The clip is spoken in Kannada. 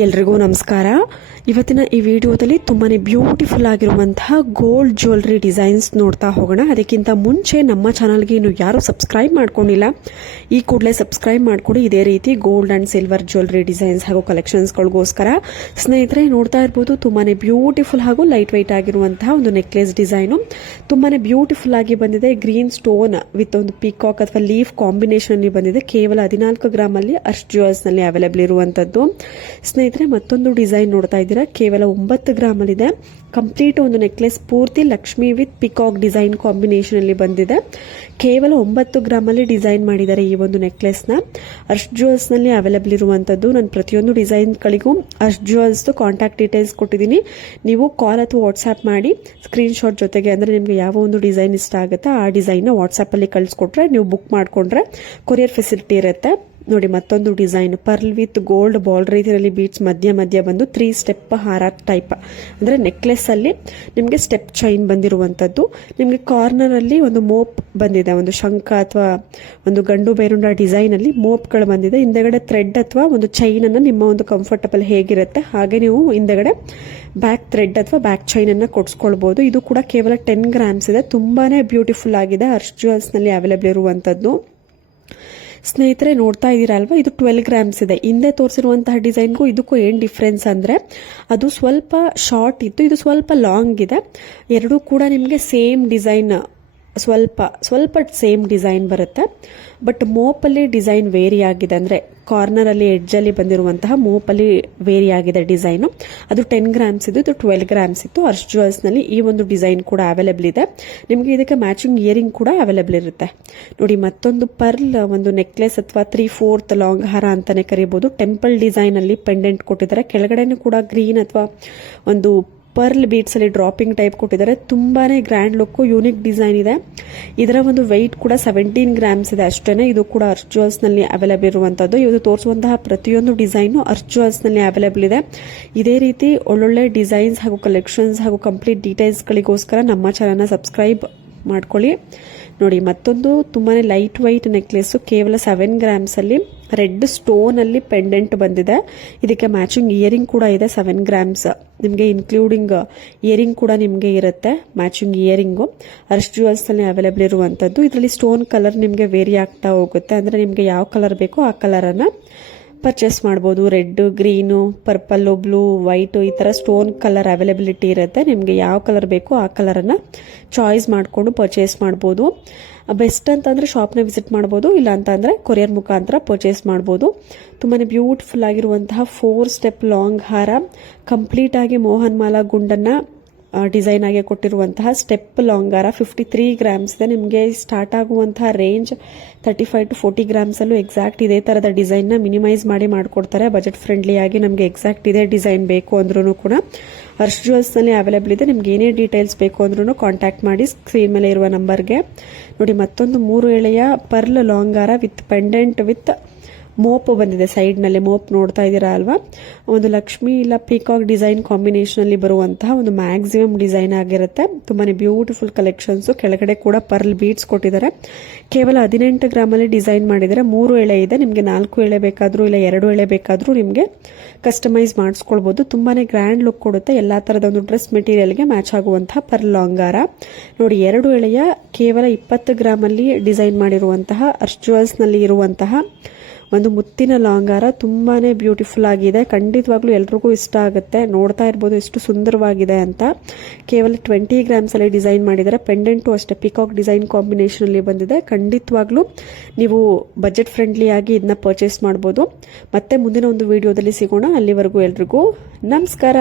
ಎಲ್ರಿಗೂ ನಮಸ್ಕಾರ. ಇವತ್ತಿನ ಈ ವಿಡಿಯೋದಲ್ಲಿ ತುಂಬಾನೇ ಬ್ಯೂಟಿಫುಲ್ ಆಗಿರುವಂತಹ ಗೋಲ್ಡ್ ಜ್ಯುವೆಲ್ಲರಿ ಡಿಸೈನ್ಸ್ ನೋಡ್ತಾ ಹೋಗೋಣ. ಅದಕ್ಕಿಂತ ಮುಂಚೆ ನಮ್ಮ ಚಾನಲ್ಗೆ ಇನ್ನು ಯಾರು ಸಬ್ಸ್ಕ್ರೈಬ್ ಮಾಡ್ಕೊಂಡಿಲ್ಲ, ಈ ಕೂಡಲೇ ಸಬ್ಸ್ಕ್ರೈಬ್ ಮಾಡ್ಕೊಡಿ. ಇದೇ ರೀತಿ gold and silver jewellery designs ಹಾಗೂ ಕಲೆಕ್ಷನ್ಸ್ಗಳಿಗೋಸ್ಕರ. ಸ್ನೇಹಿತರೆ ನೋಡ್ತಾ ಇರ್ಬೋದು, ತುಂಬಾನೇ ಬ್ಯೂಟಿಫುಲ್ ಹಾಗೂ ಲೈಟ್ ವೈಟ್ ಆಗಿರುವಂತಹ ಒಂದು ನೆಕ್ಲೆಸ್ ಡಿಸೈನು ತುಂಬಾನೇ ಬ್ಯೂಟಿಫುಲ್ ಆಗಿ ಬಂದಿದೆ. ಗ್ರೀನ್ ಸ್ಟೋನ್ ವಿತ್ ಒಂದು ಪೀಕಾಕ್ ಅಥವಾ ಲೀಫ್ ಕಾಂಬಿನೇಷನ್ ಅಲ್ಲಿ ಬಂದಿದೆ. ಕೇವಲ 14 ಗ್ರಾಮ್ ಅಲ್ಲಿ ಅರ್ಶ್ ಜ್ಯುವೆಲ್ಸ್ ನಲ್ಲಿ ಅವೈಲೇಬಲ್ ಇರುವಂತದ್ದು. ಸ್ನೇಹಿತರೆ ಮತ್ತೊಂದು ಡಿಸೈನ್ ನೋಡ್ತಾ ಇದ್ದೀರಾ, ಕೇವಲ 9 ಗ್ರಾಮ್ ಅಲ್ಲಿ ಇದೆ. ಕಂಪ್ಲೀಟ್ ಒಂದು ನೆಕ್ಲೆಸ್ ಪೂರ್ತಿ Lakshmi with peacock design combination ಅಲ್ಲಿ ಬಂದಿದೆ. ಕೇವಲ 9 ಗ್ರಾಮ್ ಅಲ್ಲಿ ಡಿಸೈನ್ ಮಾಡಿದ್ದಾರೆ ಈ ಒಂದು ನೆಕ್ಲೆಸ್ ನ. ಅರ್ಶ್ ಜ್ಯುವೆಲ್ಸ್ ನಲ್ಲಿ ಅವೈಲೇಬಲ್ ಇರುವಂತದ್ದು. ನಾನು ಪ್ರತಿಯೊಂದು ಡಿಸೈನ್ ಗಳಿಗೂ ಅರ್ಶ್ ಜ್ಯುವೆಲ್ಸ್ ಕಾಂಟ್ಯಾಕ್ಟ್ ಡೀಟೇಲ್ಸ್ ಕೊಟ್ಟಿದ್ದೀನಿ. ನೀವು ಕಾಲ್ ಅಥವಾ ವಾಟ್ಸ್ಆಪ್ ಮಾಡಿ ಸ್ಕ್ರೀನ್ ಶಾಟ್ ಜೊತೆಗೆ, ಅಂದ್ರೆ ನಿಮ್ಗೆ ಯಾವ ಒಂದು ಡಿಸೈನ್ ಇಷ್ಟ ಆಗುತ್ತೆ ಆ ಡಿಸೈನ್ ನ ವಾಟ್ಸ್ಆಪ್ ಅಲ್ಲಿ ಕಳ್ಸಿಕೊಟ್ರೆ ನೀವು ಬುಕ್ ಮಾಡ್ಕೊಂಡ್ರೆ ಕೊರಿಯರ್ ಫೆಸಿಲಿಟಿ ಇರುತ್ತೆ. ನೋಡಿ ಮತ್ತೊಂದು design pearl with gold ball ರೀತಿಯಲ್ಲಿ ಬೀಟ್ಸ್ ಮಧ್ಯ ಬಂದು 3 ಸ್ಟೆಪ್ ಹಾರ ಟೈಪ್, ಅಂದ್ರೆ ನೆಕ್ಲೆಸ್ ಅಲ್ಲಿ ನಿಮಗೆ ಸ್ಟೆಪ್ ಚೈನ್ ಬಂದಿರುವಂತದ್ದು. ನಿಮಗೆ ಕಾರ್ನರ್ ಅಲ್ಲಿ ಒಂದು ಮೋಪ್ ಬಂದಿದೆ, ಒಂದು ಶಂಖ ಅಥವಾ ಒಂದು ಗಂಡು ಬೇರುಂಡ ಡಿಸೈನ್ ಅಲ್ಲಿ ಮೋಪ್ಗಳು ಬಂದಿದೆ. ಹಿಂದೆಗಡೆ ಥ್ರೆಡ್ ಅಥವಾ ಒಂದು ಚೈನ್ ಅನ್ನ ನಿಮ್ಮ ಒಂದು ಕಂಫರ್ಟಬಲ್ ಹೇಗಿರುತ್ತೆ ಹಾಗೆ ನೀವು ಹಿಂದೆಗಡೆ ಬ್ಯಾಕ್ ಥ್ರೆಡ್ ಅಥವಾ ಬ್ಯಾಕ್ ಚೈನ್ ಅನ್ನ ಕೊಡ್ಸ್ಕೊಳ್ಬಹುದು. ಇದು ಕೂಡ ಕೇವಲ 10 ಗ್ರಾಮ್ಸ್ ಇದೆ. ತುಂಬಾನೇ ಬ್ಯೂಟಿಫುಲ್ ಆಗಿದೆ. ಅರ್ಶ್ ಜ್ಯುವೆಲ್ಸ್ ನಲ್ಲಿ ಅವೈಲೇಬಲ್ ಇರುವಂತದ್ದು. ಸ್ನೇಹಿತರೆ ನೋಡ್ತಾ ಇದ್ದೀರಾ ಅಲ್ವಾ, ಇದು 12 ಗ್ರಾಮ್ಸ್ ಇದೆ. ಹಿಂದೆ ತೋರಿಸಿರುವಂತಹ ಡಿಸೈನ್ಗೂ ಇದಕ್ಕೂ ಏನ್ ಡಿಫ್ರೆನ್ಸ್ ಅಂದ್ರೆ, ಅದು ಸ್ವಲ್ಪ ಶಾರ್ಟ್ ಇತ್ತು, ಇದು ಸ್ವಲ್ಪ ಲಾಂಗ್ ಇದೆ. ಎರಡೂ ಕೂಡ ನಿಮಗೆ ಸೇಮ್ ಡಿಸೈನ್, ಸ್ವಲ್ಪ ಸೇಮ್ ಡಿಸೈನ್ ಬರುತ್ತೆ. ಬಟ್ ಮೋಪಲ್ಲಿ ಡಿಸೈನ್ ವೇರಿ ಆಗಿದೆ, ಅಂದ್ರೆ ಕಾರ್ನರ್ ಅಲ್ಲಿ ಎಡ್ಜ್ ಅಲ್ಲಿ ಬಂದಿರುವಂತಹ ಮೋಪಲ್ಲಿ ವೇರಿ ಆಗಿದೆ ಡಿಸೈನ್. ಅದು 10 ಗ್ರಾಮ್ಸ್ ಇದ್ದು, ಇದು 12 ಗ್ರಾಮ್ಸ್ ಇತ್ತು. ಅರ್ಶ್ ಜ್ಯುವೆಲ್ಸ್ ನಲ್ಲಿ ಈ ಒಂದು ಡಿಸೈನ್ ಕೂಡ ಅವೈಲೇಬಲ್ ಇದೆ. ನಿಮಗೆ ಇದಕ್ಕೆ ಮ್ಯಾಚಿಂಗ್ ಇಯರಿಂಗ್ ಕೂಡ ಅವೈಲೇಬಲ್ ಇರುತ್ತೆ. ನೋಡಿ ಮತ್ತೊಂದು ಪರ್ಲ್ ಒಂದು ನೆಕ್ಲೆಸ್ ಅಥವಾ 3/4 ಲಾಂಗ್ ಹಾರ ಅಂತಾನೆ ಕರೀಬಹುದು. ಟೆಂಪಲ್ ಡಿಸೈನ್ ಅಲ್ಲಿ ಪೆಂಡೆಂಟ್ ಕೊಟ್ಟಿದ್ದಾರೆ. ಕೆಳಗಡೆನೂ ಕೂಡ ಗ್ರೀನ್ ಅಥವಾ ಒಂದು ಪರ್ಲ್ ಬೀಟ್ಸ್ ಅಲ್ಲಿ ಡ್ರಾಪಿಂಗ್ ಟೈಪ್ ಕೊಟ್ಟಿದ್ದಾರೆ. ತುಂಬಾನೇ ಗ್ರ್ಯಾಂಡ್ ಲುಕ್, ಯೂನಿಕ್ ಡಿಸೈನ್ ಇದೆ. ಇದರ ಒಂದು ವೆಯ್ಟ್ ಕೂಡ 17 ಗ್ರಾಮ್ಸ್ ಇದೆ ಅಷ್ಟೇನೆ. ಇದು ಕೂಡ ಅರ್ಶ್ ಜ್ಯುವೆಲ್ಸ್ ನಲ್ಲಿ ಅವೈಲೇಬಲ್ ಇರುವಂತದ್ದು. ಇದು ತೋರಿಸುವಂತಹ ಪ್ರತಿಯೊಂದು ಡಿಸೈನ್ ಅರ್ಶ್ ಜ್ಯುವೆಲ್ಸ್ ನಲ್ಲಿ ಅವೈಲೇಬಲ್ ಇದೆ. ಇದೇ ರೀತಿ ಒಳ್ಳೊಳ್ಳೆ ಡಿಸೈನ್ಸ್ ಹಾಗೂ ಕಲೆಕ್ಷನ್ಸ್ ಹಾಗೂ ಕಂಪ್ಲೀಟ್ ಡೀಟೇಲ್ಸ್ ಗಳಿಗೋಸ್ಕರ ನಮ್ಮ ಚಾನಲ್ನ ಸಬ್ಸ್ಕ್ರೈಬ್ ಮಾಡ್ಕೊಳ್ಳಿ. ನೋಡಿ ಮತ್ತೊಂದು ತುಂಬಾನೇ ಲೈಟ್ ವೈಟ್ ನೆಕ್ಲೆಸ್, ಕೇವಲ 7 ಗ್ರಾಮ್ಸ್ ಅಲ್ಲಿ ರೆಡ್ ಸ್ಟೋನ್ ಅಲ್ಲಿ ಪೆಂಡೆಂಟ್ ಬಂದಿದೆ. ಇದಕ್ಕೆ ಮ್ಯಾಚಿಂಗ್ ಇಯರಿಂಗ್ ಕೂಡ ಇದೆ. 7 ಗ್ರಾಮ್ಸ್ ನಿಮಗೆ ಇನ್ಕ್ಲೂಡಿಂಗ್ ಇಯರಿಂಗ್ ಕೂಡ ನಿಮಗೆ ಇರುತ್ತೆ. ಮ್ಯಾಚಿಂಗ್ ಇಯರಿಂಗು ಅರ್ಶ್ ಜ್ಯುವೆಲ್ಸ್ ನಲ್ಲಿ ಅವೈಲೇಬಲ್ ಇರುವಂತದ್ದು. ಇದರಲ್ಲಿ ಸ್ಟೋನ್ ಕಲರ್ ನಿಮಗೆ ವೇರಿ ಆಗ್ತಾ ಹೋಗುತ್ತೆ, ಅಂದ್ರೆ ನಿಮಗೆ ಯಾವ ಕಲರ್ ಬೇಕೋ ಆ ಕಲರ್ ಅನ್ನ ಪರ್ಚೇಸ್ ಮಾಡ್ಬೋದು. Red, green, purple, blue, white ಈ ತರ ಸ್ಟೋನ್ ಕಲರ್ ಅವೈಲೇಬಿಲಿಟಿ ಇರುತ್ತೆ. ನಿಮಗೆ ಯಾವ ಕಲರ್ ಬೇಕೋ ಆ ಕಲರ್ ಅನ್ನ ಚಾಯ್ಸ್ ಮಾಡಿಕೊಂಡು ಪರ್ಚೇಸ್ ಮಾಡ್ಬೋದು. ಬೆಸ್ಟ್ ಅಂತಂದ್ರೆ ಶಾಪ್ನ ವಿಸಿಟ್ ಮಾಡ್ಬೋದು, ಇಲ್ಲ ಅಂತಂದ್ರೆ ಕೊರಿಯರ್ ಮುಖಾಂತರ ಪರ್ಚೇಸ್ ಮಾಡ್ಬೋದು. ತುಂಬಾನೇ ಬ್ಯೂಟಿಫುಲ್ ಆಗಿರುವಂತಹ 4 ಸ್ಟೆಪ್ ಲಾಂಗ್ ಹಾರ, ಕಂಪ್ಲೀಟ್ ಆಗಿ ಮೋಹನ್ ಮಾಲಾ ಗುಂಡನ್ನ ಡಿಸೈನ್ ಆಗಿ ಕೊಟ್ಟಿರುವಂತಹ ಸ್ಟೆಪ್ ಲಾಂಗ್ ಹಾರ 53 ಗ್ರಾಮ್ಸ್ ಇದೆ. ನಿಮಗೆ ಸ್ಟಾರ್ಟ್ ಆಗುವಂತಹ ರೇಂಜ್ 35 to 40 ಗ್ರಾಮ್ಸ್ ಅಲ್ಲೂ ಎಕ್ಸಾಕ್ಟ್ ಇದೇ ತರದ ಡಿಸೈನ್ ನ ಮಿನಿಮೈಸ್ ಮಾಡಿ ಮಾಡ್ಕೊಡ್ತಾರೆ. ಬಜೆಟ್ ಫ್ರೆಂಡ್ಲಿ ಆಗಿ ನಮಗೆ ಎಕ್ಸಾಕ್ಟ್ ಇದೇ ಡಿಸೈನ್ ಬೇಕು ಅಂದ್ರೂ ಕೂಡ ಅರ್ಶ್ ಜ್ಯುವೆಲ್ಸ್ ನಲ್ಲಿ ಅವೈಲೇಬಲ್ ಇದೆ. ನಿಮ್ಗೆ ಏನೇ ಡೀಟೇಲ್ಸ್ ಬೇಕು ಅಂದ್ರೂ ಕಾಂಟ್ಯಾಕ್ಟ್ ಮಾಡಿ ಸ್ಕ್ರೀನ್ ಮೇಲೆ ಇರುವ ನಂಬರ್ಗೆ. ನೋಡಿ ಮತ್ತೊಂದು 3 ಎಳೆಯ ಪರ್ಲ್ ಲಾಂಗ್ ಹಾರ ವಿತ್ ಪೆಂಡೆಂಟ್ ವಿತ್ ಮೋಪ್ ಬಂದಿದೆ. ಸೈಡ್ ನಲ್ಲಿ ಮೋಪ್ ನೋಡ್ತಾ ಇದ್ದೀರಾ ಅಲ್ವಾ, ಒಂದು ಲಕ್ಷ್ಮಿ ಇಲ್ಲ ಪೀಕಾಕ್ ಡಿಸೈನ್ ಕಾಂಬಿನೇಷನ್ ಅಲ್ಲಿ ಬರುವಂತಹ ಒಂದು ಮ್ಯಾಕ್ಸಿಮಮ್ ಡಿಸೈನ್ ಆಗಿರುತ್ತೆ. ತುಂಬಾನೇ ಬ್ಯೂಟಿಫುಲ್ ಕಲೆಕ್ಷನ್ಸ್. ಕೆಳಗಡೆ ಕೂಡ ಪರ್ಲ್ ಬೀಟ್ಸ್ ಕೊಟ್ಟಿದ್ದಾರೆ. ಕೇವಲ 18 ಗ್ರಾಮ್ ಅಲ್ಲಿ ಡಿಸೈನ್ ಮಾಡಿದರೆ 3 ಎಳೆ ಇದೆ. ನಿಮ್ಗೆ 4 ಎಳೆ ಬೇಕಾದ್ರೂ ಇಲ್ಲ 2 ಎಳೆ ಬೇಕಾದ್ರೂ ನಿಮ್ಗೆ ಕಸ್ಟಮೈಸ್ ಮಾಡಿಸ್ಕೊಳ್ಬಹುದು. ತುಂಬಾನೇ ಗ್ರ್ಯಾಂಡ್ ಲುಕ್ ಕೊಡುತ್ತೆ. ಎಲ್ಲಾ ತರದ ಒಂದು ಡ್ರೆಸ್ ಮೆಟೀರಿಯಲ್ಗೆ ಮ್ಯಾಚ್ ಆಗುವಂತಹ ಪರ್ಲ್ ಲಾಂಗ್ ಹಾರ. ನೋಡಿ 2 ಎಳೆಯ ಕೇವಲ 20 ಗ್ರಾಮ್ ಅಲ್ಲಿ ಡಿಸೈನ್ ಮಾಡಿರುವಂತಹ ಅರ್ಶ್ ಜ್ಯುವೆಲ್ಸ್ ನಲ್ಲಿ ಇರುವಂತಹ ಒಂದು ಮುತ್ತಿನ ಲಾಂಗ್ ಹಾರ ತುಂಬಾನೇ ಬ್ಯೂಟಿಫುಲ್ ಆಗಿದೆ. ಖಂಡಿತವಾಗ್ಲೂ ಎಲ್ರಿಗೂ ಇಷ್ಟ ಆಗುತ್ತೆ. ನೋಡ್ತಾ ಇರ್ಬೋದು ಎಷ್ಟು ಸುಂದರವಾಗಿದೆ ಅಂತ. ಕೇವಲ 20 ಗ್ರಾಮ್ಸ್ ಅಲ್ಲಿ ಡಿಸೈನ್ ಮಾಡಿದ್ದಾರೆ. ಪೆಂಡೆಂಟು ಅಷ್ಟೇ ಪಿಕಾಕ್ ಡಿಸೈನ್ ಕಾಂಬಿನೇಷನ್ ಅಲ್ಲಿ ಬಂದಿದೆ. ಖಂಡಿತವಾಗ್ಲೂ ನೀವು ಬಜೆಟ್ ಫ್ರೆಂಡ್ಲಿ ಆಗಿ ಇದನ್ನ ಪರ್ಚೇಸ್ ಮಾಡಬಹುದು. ಮತ್ತೆ ಮುಂದಿನ ಒಂದು ವಿಡಿಯೋದಲ್ಲಿ ಸಿಗೋಣ. ಅಲ್ಲಿವರೆಗೂ ಎಲ್ರಿಗೂ ನಮಸ್ಕಾರ.